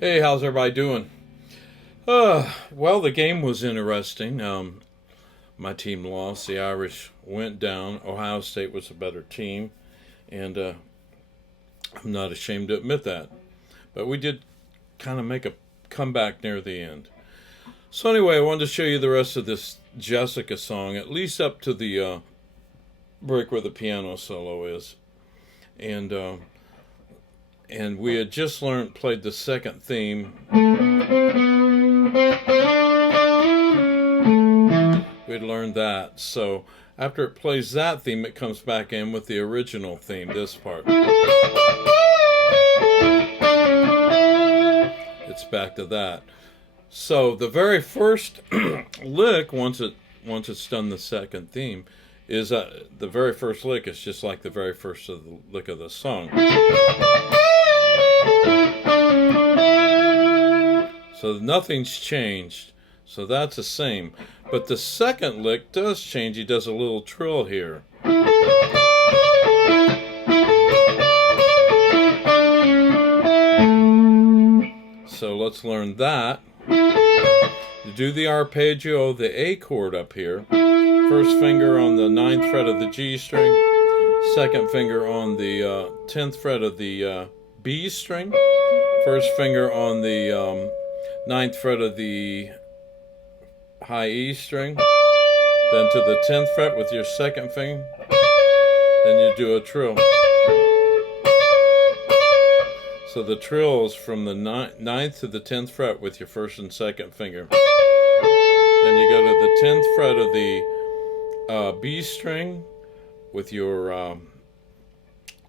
Hey, how's everybody doing? Well, the game was interesting. My team lost. The Irish went down. Ohio State was a better team, and I'm not ashamed to admit that. But we did kind of make a comeback near the end. So anyway, I wanted to show you the rest of this Jessica song, at least up to the break where the piano solo is, and uh, and we had just played the second theme. We'd learned that. So after it plays that theme, it comes back in with the original theme, this part. It's back to that. So the very first lick, once it's done the second theme, is the very first lick is just like the very first of the lick of the song. So nothing's changed. So that's the same. But the second lick does change. He does a little trill here. So let's learn that. To do the arpeggio, the A chord up here. First finger on the 9th fret of the G string. Second finger on the 10th fret of the B string. First finger on the 9th fret of the high E string, then to the 10th fret with your second finger, then you do a trill. So the trill is from the 9th to the 10th fret with your first and second finger. Then you go to the 10th fret of the B string with your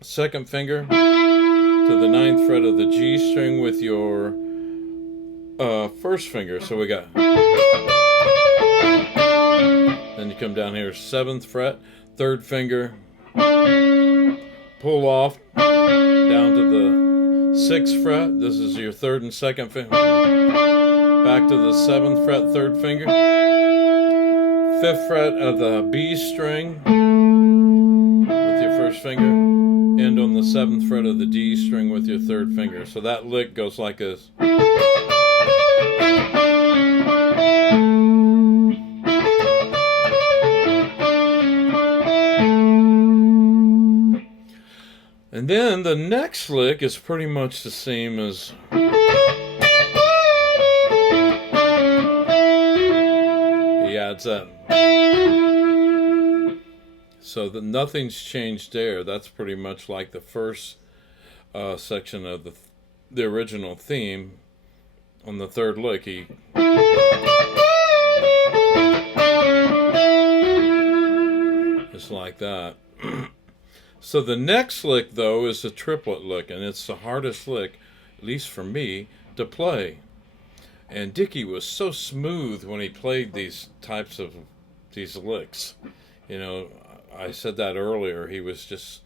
second finger, to the 9th fret of the G string with your first finger. So we got. Then you come down here, 7th fret, 3rd finger, pull off, down to the 6th fret. This is your 3rd and 2nd finger. Back to the 7th fret, 3rd finger. 5th fret of the B string with your first finger. End on the 7th fret of the D string with your 3rd finger. So that lick goes like this. And then the next lick is pretty much the same as he adds that. So nothing's changed there. That's pretty much like the first section of the original theme. On the third lick, he just like that. So the next lick, though, is a triplet lick, and it's the hardest lick, at least for me, to play. And Dickie was so smooth when he played these types of these licks. You know, I said that earlier. He was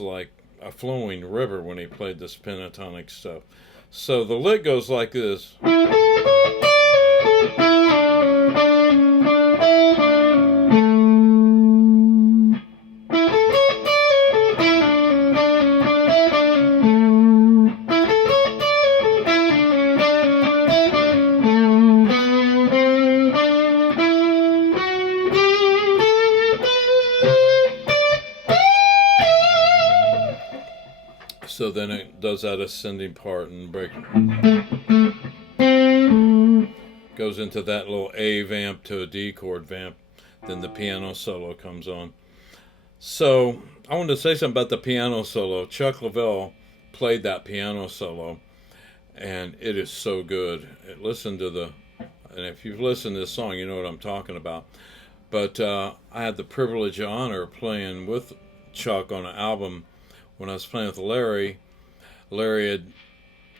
like a flowing river when he played this pentatonic stuff. So the lick goes like this. So then it does that ascending part and break. Goes into that little A vamp to a D chord vamp. Then the piano solo comes on. So I wanted to say something about the piano solo. Chuck Leavell played that piano solo, and it is so good. And if you've listened to this song, you know what I'm talking about. But I had the privilege and honor of playing with Chuck on an album. When I was playing with Larry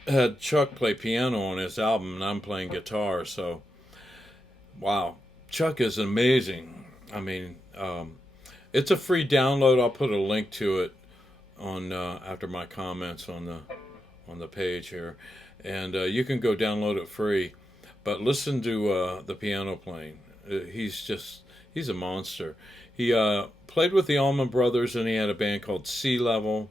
had Chuck play piano on his album, and I'm playing guitar. So, wow, Chuck is amazing. I mean, it's a free download. I'll put a link to it on after my comments on the page here, and you can go download it free. But listen to the piano playing. He's a monster. He played with the Allman Brothers, and he had a band called Sea Level.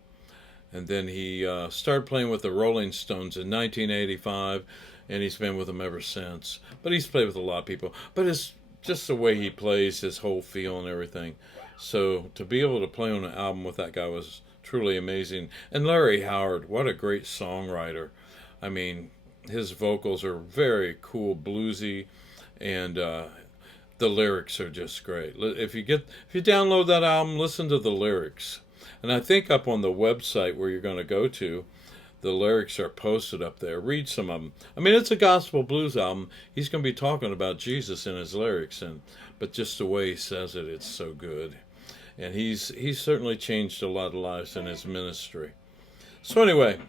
and then he started playing with the Rolling Stones in 1985, and he's been with them ever since. But he's played with a lot of people. But it's just the way he plays, his whole feel and everything. So to be able to play on an album with that guy was truly amazing. And Larry Howard, what a great songwriter. I mean, his vocals are very cool, bluesy, and the lyrics are just great. If you download that album, listen to the lyrics. And I think up on the website where you're going to go to, the lyrics are posted up there. Read some of them. I mean, it's a gospel blues album. He's going to be talking about Jesus in his lyrics, but just the way he says it, it's so good. And he's certainly changed a lot of lives in his ministry. So anyway,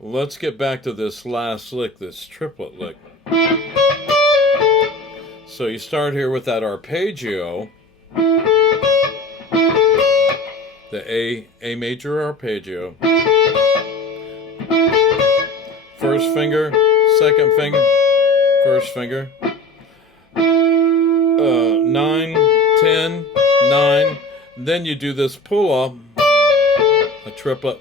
let's get back to this last lick, this triplet lick. So you start here with that arpeggio, the A major arpeggio. First finger, second finger, first finger. 9, 10, 9. Then you do this pull off, a triplet.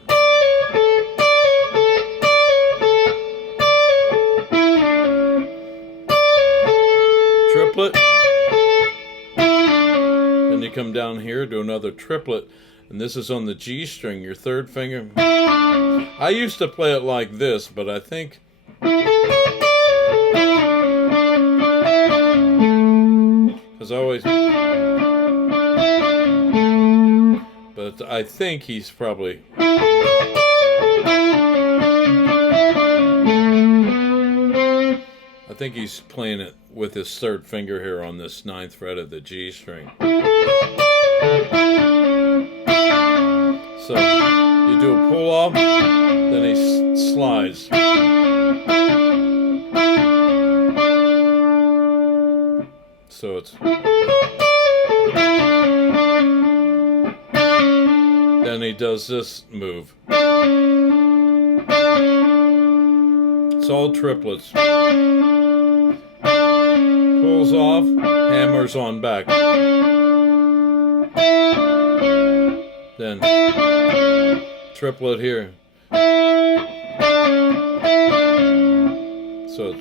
Triplet. Then you come down here, do another triplet, and this is on the G string, your third finger. I used to play it like this, but I think because I think he's probably playing it with his third finger here on this 9th fret of the G string. So you do a pull off, then he slides. So it's then he does this move. It's all triplets. Pulls off, hammers on back. Then triplet here. So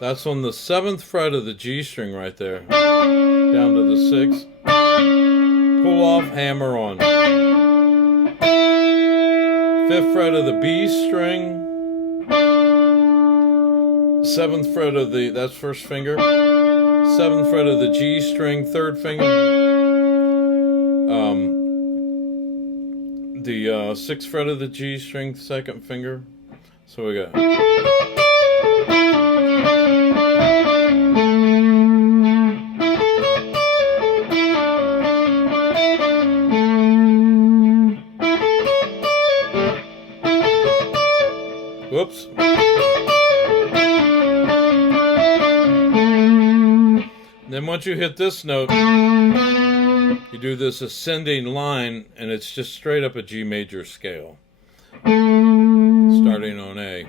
that's on the 7th fret of the G string right there. Down to the 6th. Pull off, hammer on. 5th fret of the B string. 7th fret of that's first finger. 7th fret of the G string, third finger. The 6th fret of the G string, second finger. So we got. Whoops. Then once you hit this note, you do this ascending line, and it's just straight up a G major scale, starting on A.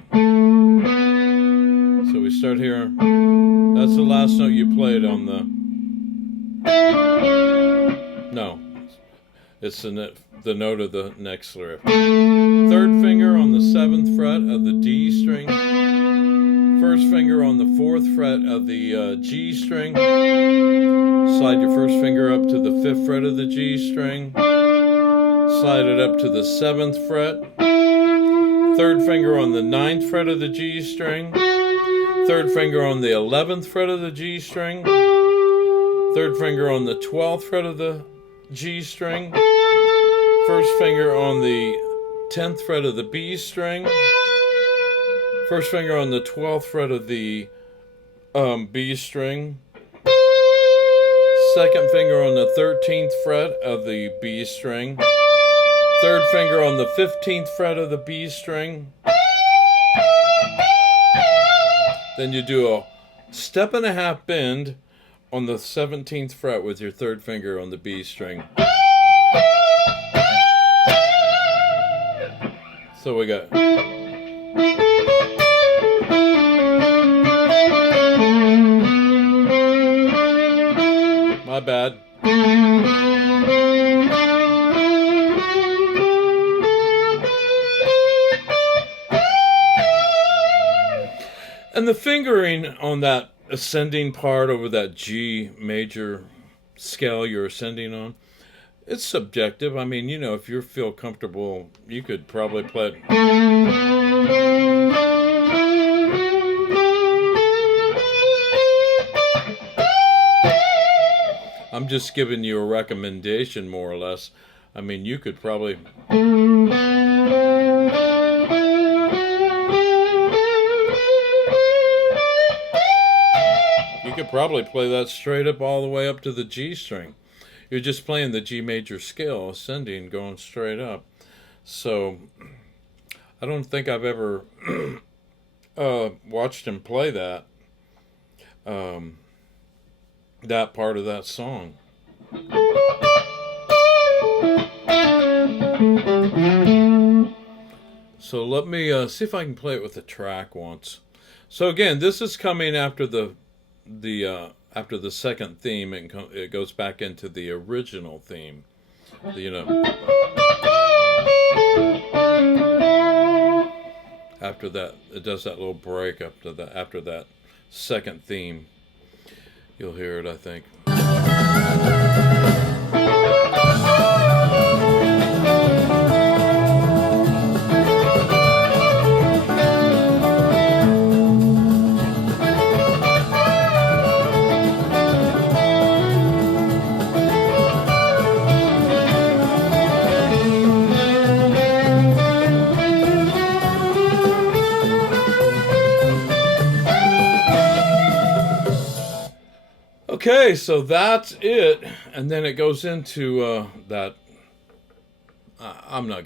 So we start here. That's the last note you played on the... No. It's the note of the next lyric. Third finger on the 7th fret of the D string. First finger on the 4th fret of the G string. Slide your first finger up to the 5th fret of the G string. Slide it up to the 7th fret. Third finger on the 9th fret of the G string. Third finger on the 11th fret of the G string. Third finger on the 12th fret of the G string. First finger on the 10th fret of the B string. First finger on the 12th fret of the B string. Second finger on the 13th fret of the B string. Third finger on the 15th fret of the B string. Then you do a 1.5 bend on the 17th fret with your third finger on the B string. So we got... bad. And the fingering on that ascending part over that G major scale you're ascending on, it's subjective. I mean, if you feel comfortable, you could probably play it. I'm just giving you a recommendation, more or less. I mean, you could probably... You could probably play that straight up all the way up to the G string. You're just playing the G major scale, ascending, going straight up. So, I don't think I've ever watched him play that. That part of that song. So let me see if I can play it with the track once. So again, this is coming after the second theme. It goes back into the original theme. After that, it does that little break after that second theme. You'll hear it, I think. Okay, so that's it, and then it goes into that. I'm not going